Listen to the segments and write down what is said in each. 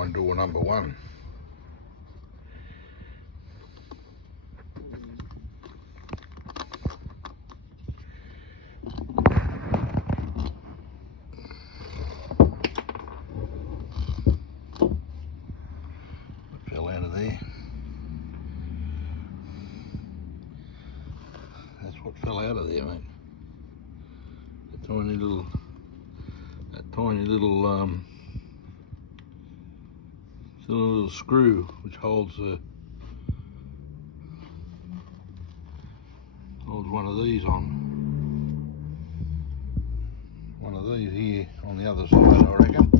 behind door number 1. It fell out of there. That's what fell out of there, mate. That tiny little screw which holds one of these on. One of these here on the other side, I reckon.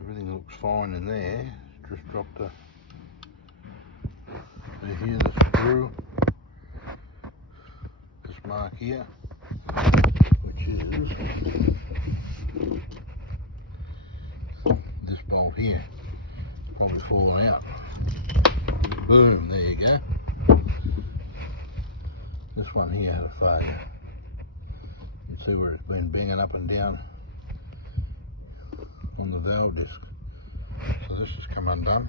Everything looks fine in there. Just dropped a. Here's the screw. This mark here, which is this bolt here, probably fallen out. Boom, there you go. This one here had a failure. You can see where it's been banging up and down on the valve disc. So this has come undone.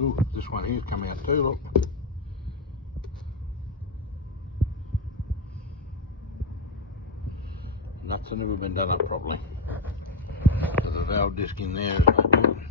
Ooh, this one here's come out too, look. Nuts have never been done up properly. So the valve disc in there is no good.